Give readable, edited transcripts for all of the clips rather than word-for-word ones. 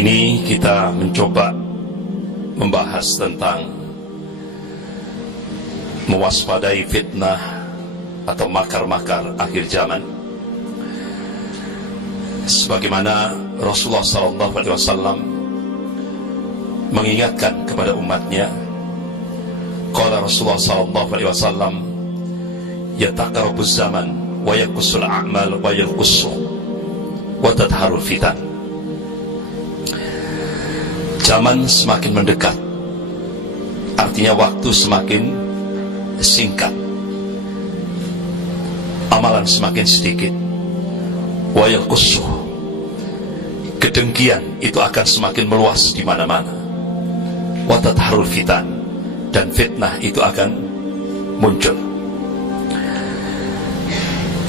ini kita mencoba membahas tentang mewaspadai fitnah atau makar-makar akhir zaman, sebagaimana Rasulullah SAW mengingatkan kepada umatnya. Qala Rasulullah SAW, yataqarabuz zaman wa yaqusul a'mal wa yalqussu wa tadharul fitan. Zaman semakin mendekat, artinya waktu semakin singkat, amalan semakin sedikit. Wa yalqussu, kedengkian itu akan semakin meluas di mana-mana. Wa tadharul fitan, dan fitnah itu akan muncul.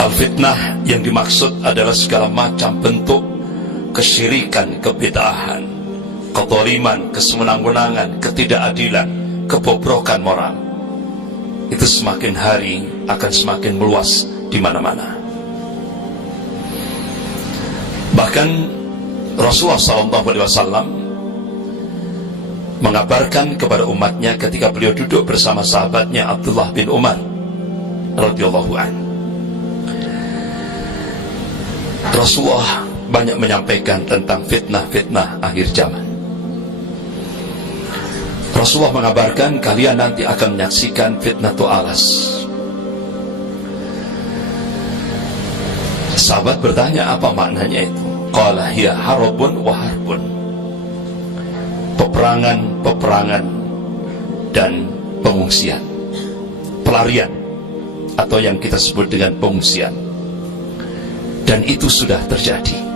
Al-fitnah yang dimaksud adalah segala macam bentuk kesyirikan, kebid'ahan, kezaliman, kesewenang-wenangan, ketidakadilan, kebobrokan moral. Itu semakin hari akan semakin meluas di mana-mana. Bahkan Rasulullah SAW mengabarkan kepada umatnya ketika beliau duduk bersama sahabatnya Abdullah bin Umar radhiyallahu anhu. Rasulullah banyak menyampaikan tentang fitnah-fitnah akhir zaman. Rasulullah mengabarkan, kalian nanti akan menyaksikan fitnatul alas. Sahabat bertanya, apa maknanya itu? Qala hiya harbun wa harbun, peperangan dan pengungsian, pelarian, atau yang kita sebut dengan pengungsian. Dan itu sudah terjadi.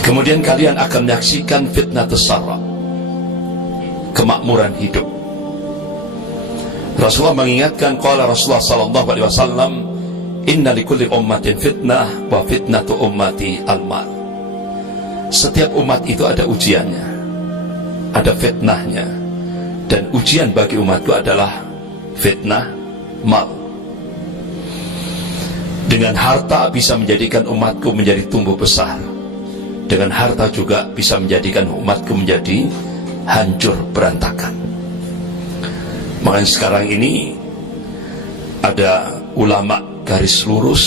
Kemudian kalian akan menyaksikan fitnatus sarra, kemakmuran hidup. Rasulullah mengingatkan, qala Rasulullah SAW, inna likulli ummatin fitnah wa fitnatu ummati al-mal. Setiap umat itu ada ujiannya, ada fitnahnya, dan ujian bagi umatku adalah fitnah mal. Dengan harta bisa menjadikan umatku menjadi tumbuh besar, dengan harta juga bisa menjadikan umatku menjadi hancur berantakan. Makanya sekarang ini ada ulama garis lurus,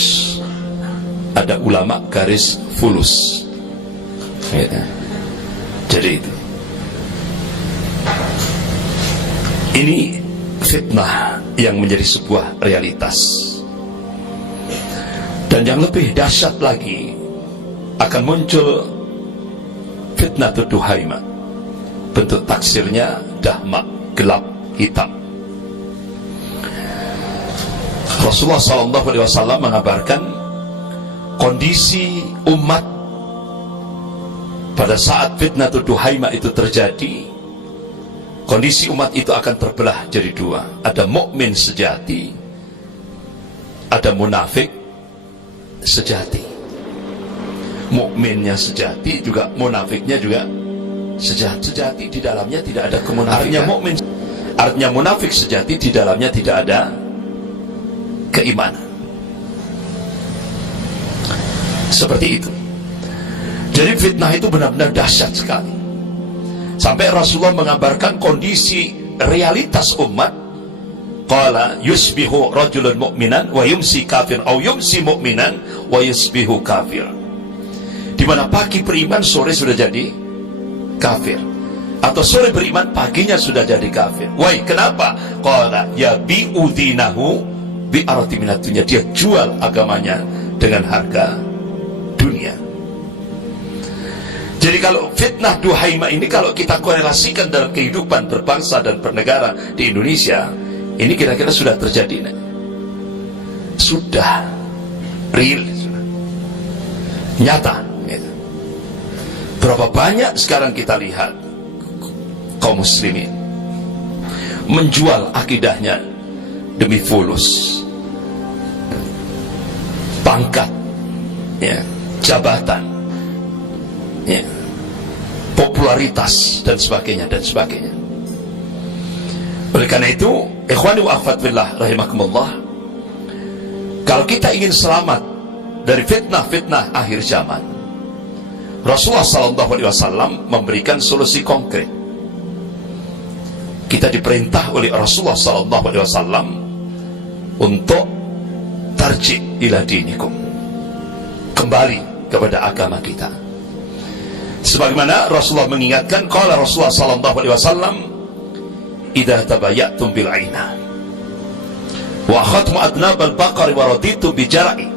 ada ulama garis fulus. Ya. Jadi itu, ini fitnah yang menjadi sebuah realitas. Dan yang lebih dahsyat lagi, akan muncul fitnah duhaima, bentuk taksirnya dahmak, gelap, hitam. Rasulullah SAW mengabarkan kondisi umat pada saat fitnah duhaima itu terjadi. Kondisi umat itu akan terbelah jadi dua. Ada mukmin sejati, ada munafik sejati. Mukminnya sejati, juga munafiknya juga sejati. Sejati di dalamnya tidak ada kemunafikan. Artinya mukmin, artinya munafik sejati di dalamnya tidak ada keimanan. Seperti itu. Jadi fitnah itu benar-benar dahsyat sekali. Sampai Rasulullah mengabarkan kondisi realitas umat. Qala yusbihu rajulun mu'minan wa yumsi kafir, atau yumsi mu'minan wa yusbihu kafir. Di mana pagi beriman, sore sudah jadi kafir, atau sore beriman, paginya sudah jadi kafir. Why? Kenapa? Qala yabi'u dinahu bi arati minad dunya. Dia jual agamanya dengan harga dunia. Jadi kalau fitnah duhaima ini, kalau kita korelasikan dalam kehidupan berbangsa dan bernegara di Indonesia, ini kira-kira sudah terjadi, sudah real, sudah nyata. Berapa banyak sekarang kita lihat kaum muslimin menjual akidahnya demi fulus, pangkat, ya, jabatan, ya, popularitas, dan sebagainya dan sebagainya. Oleh karena itu, ikhwani wa akhwat fillah rahimakumullah, kalau kita ingin selamat dari fitnah-fitnah akhir zaman, Rasulullah SAW memberikan solusi konkret. Kita diperintah oleh Rasulullah SAW untuk tarji' ila dinikum, kembali kepada agama kita. Sebagaimana Rasulullah mengingatkan, qala Rasulullah SAW, idza tabayatum bil aina wa akhadtum adnab al baqari wa raditum bi jar'i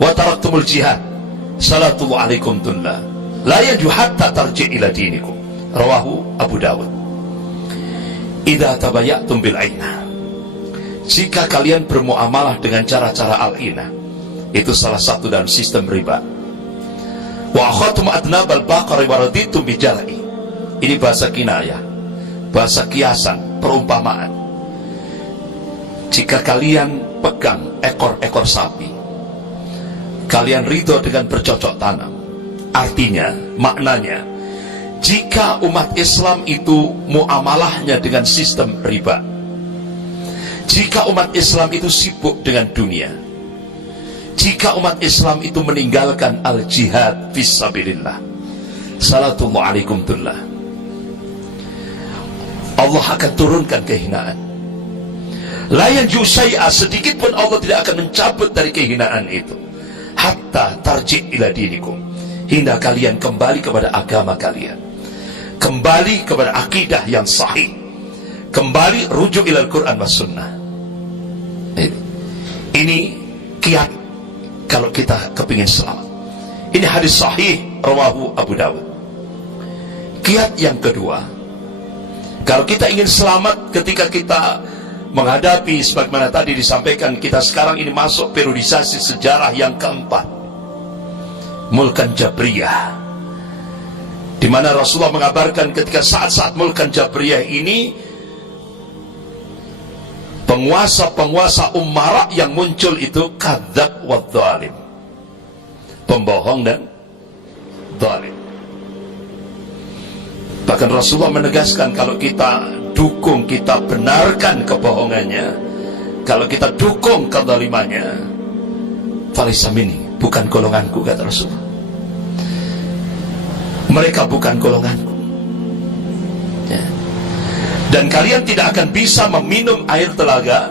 wa taraktumul jihad salatu alaikum tunla la yaju hatta tarji' ila dinikum. Rawahu Abu Dawud. Idza tabayatum bil aina, jika kalian bermuamalah dengan cara-cara al-ina, itu salah satu dalam sistem riba. Wa akhadtum adnab al baqari wa raditum bi jar'i, ini bahasa kinayah, bahasa kiasan, perumpamaan. Jika kalian pegang ekor-ekor sapi, kalian ridho dengan bercocok tanam. Artinya, maknanya, jika umat Islam itu muamalahnya dengan sistem riba, jika umat Islam itu sibuk dengan dunia, jika umat Islam itu meninggalkan al-jihad fisabilillah, salatullah alaikum tullah, Allah akan turunkan kehinaan. La yanju syai'a, sedikit pun Allah tidak akan mencabut dari kehinaan itu. Hatta tarji' ila dinikum, hingga kalian kembali kepada agama kalian, kembali kepada akidah yang sahih, kembali rujuk ilal Quran was sunnah. Ini kiat kalau kita kepingin selamat. Ini hadis sahih rawahu Abu Dawud. Kiat yang kedua, kalau kita ingin selamat ketika kita menghadapi, sebagaimana tadi disampaikan, kita sekarang ini masuk periodisasi sejarah yang keempat, Mulkan Jabriyah, di mana Rasulullah mengabarkan ketika saat-saat Mulkan Jabriyah ini, penguasa-penguasa umara yang muncul itu kadzab wa dhalim, pembohong dan dhalim. Bahkan Rasulullah menegaskan, kalau kita dukung, kita benarkan kebohongannya, kalau kita dukung kezalimannya, falaysa minni, bukan golonganku, kata Rasulullah. Mereka bukan golonganku, ya. Dan kalian tidak akan bisa meminum air telaga,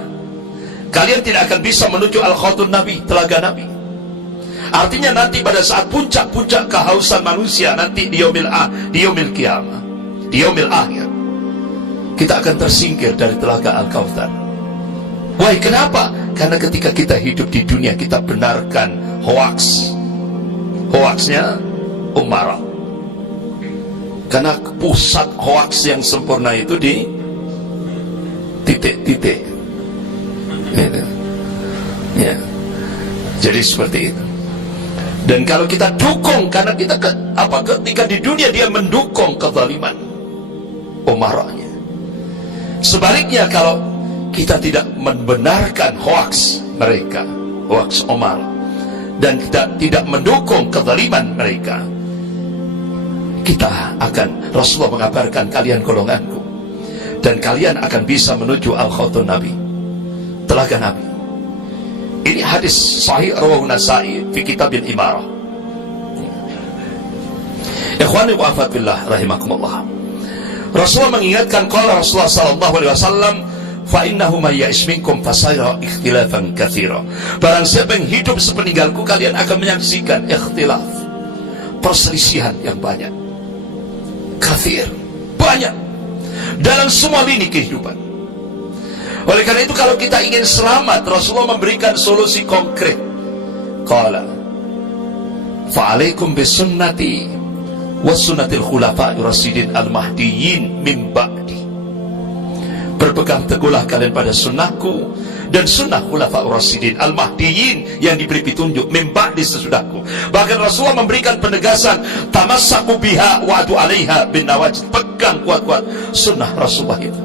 kalian tidak akan bisa menuju al-khawdun Nabi, telaga Nabi. Artinya nanti pada saat puncak-puncak kehausan manusia, nanti di yaumil qiyamah, di yaumil akhir, kita akan tersingkir dari telaga Al-Kautsar. Why? Kenapa? Karena ketika kita hidup di dunia, kita benarkan hoaks, hoaksnya umara. Karena pusat hoaks yang sempurna itu di titik-titik, gitu. Ya. Jadi seperti itu. Dan kalau kita dukung, karena kita ketika di dunia dia mendukung kezaliman umaranya. Sebaliknya, kalau kita tidak membenarkan hoaks mereka, hoaks umar, dan kita tidak mendukung kezaliman mereka, kita akan, Rasulullah mengabarkan, kalian golonganku, dan kalian akan bisa menuju al-khawdun Nabi, telaga Nabi. Ini hadis sahih rawahu Nasa'i fi kitabil imarah. Ikhwani wa akhwat billah rahimakumullah. Rasulullah mengingatkan, qala Rasulullah sallallahu alaihi wasallam, fa innahu may ya'ish minkum fasayara ikhtilafan katsira. Barang siapa yang hidup sepeninggalku, kalian akan menyaksikan ikhtilaf, perselisihan yang banyak, katsir, banyak, dalam semua lini kehidupan. Oleh karena itu, kalau kita ingin selamat, Rasulullah memberikan solusi konkret. Qala fa'alaikum bisunnati wa sunnatil khulafa'ir rasyidin al-mahdiyyin min ba'di. Berpegang teguhlah kalian pada sunnahku dan sunnah khulafa'ir rasyidin al-mahdiyyin yang diberi petunjuk min ba'di, sesudahku. Bahkan Rasulullah memberikan penegasan, tamassaku biha wa'adu 'alaiha bin nawajid. Pegang kuat-kuat sunnah Rasulullah itu,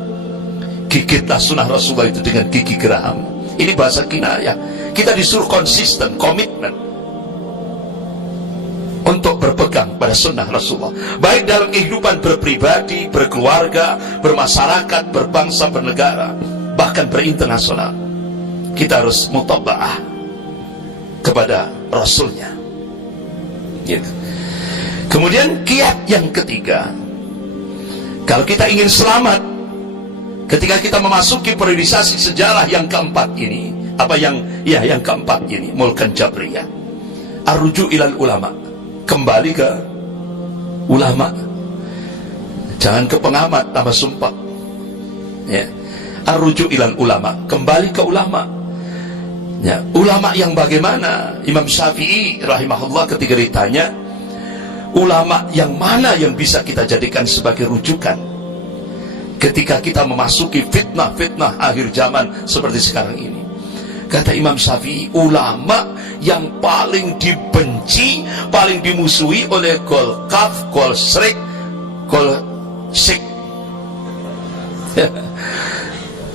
gigitlah sunnah Rasulullah itu dengan gigi geraham. Ini bahasa kinayah. Kita disuruh konsisten, komitmen untuk berpegang pada sunnah Rasulullah, baik dalam kehidupan berpribadi, berkeluarga, bermasyarakat, berbangsa, bernegara, bahkan berinternasional. Kita harus mutaba'ah kepada Rasulnya, gitu. Kemudian kiat yang ketiga, kalau kita ingin selamat ketika kita memasuki periodisasi sejarah yang keempat ini, yang keempat ini, Mulkan Jabriyah, arruju ilal ulama, kembali ke ulama, jangan ke pengamat tambah sumpah ya. Arruju ilal ulama, kembali ke ulama ya. Ulama yang bagaimana? Imam Syafi'i rahimahullah ketika ditanya, ulama yang mana yang bisa kita jadikan sebagai rujukan ketika kita memasuki fitnah-fitnah akhir zaman seperti sekarang ini? Kata Imam Syafi'i, ulama yang paling dibenci, paling dimusuhi oleh kol kaf, kol srik, kol sik.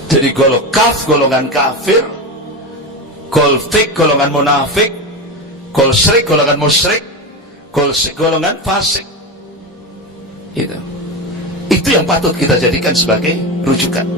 Jadi kol kaf golongan kafir, kol fik golongan munafik, kol srik golongan musyrik, kol sik golongan fasik. Itu yang patut kita jadikan sebagai rujukan.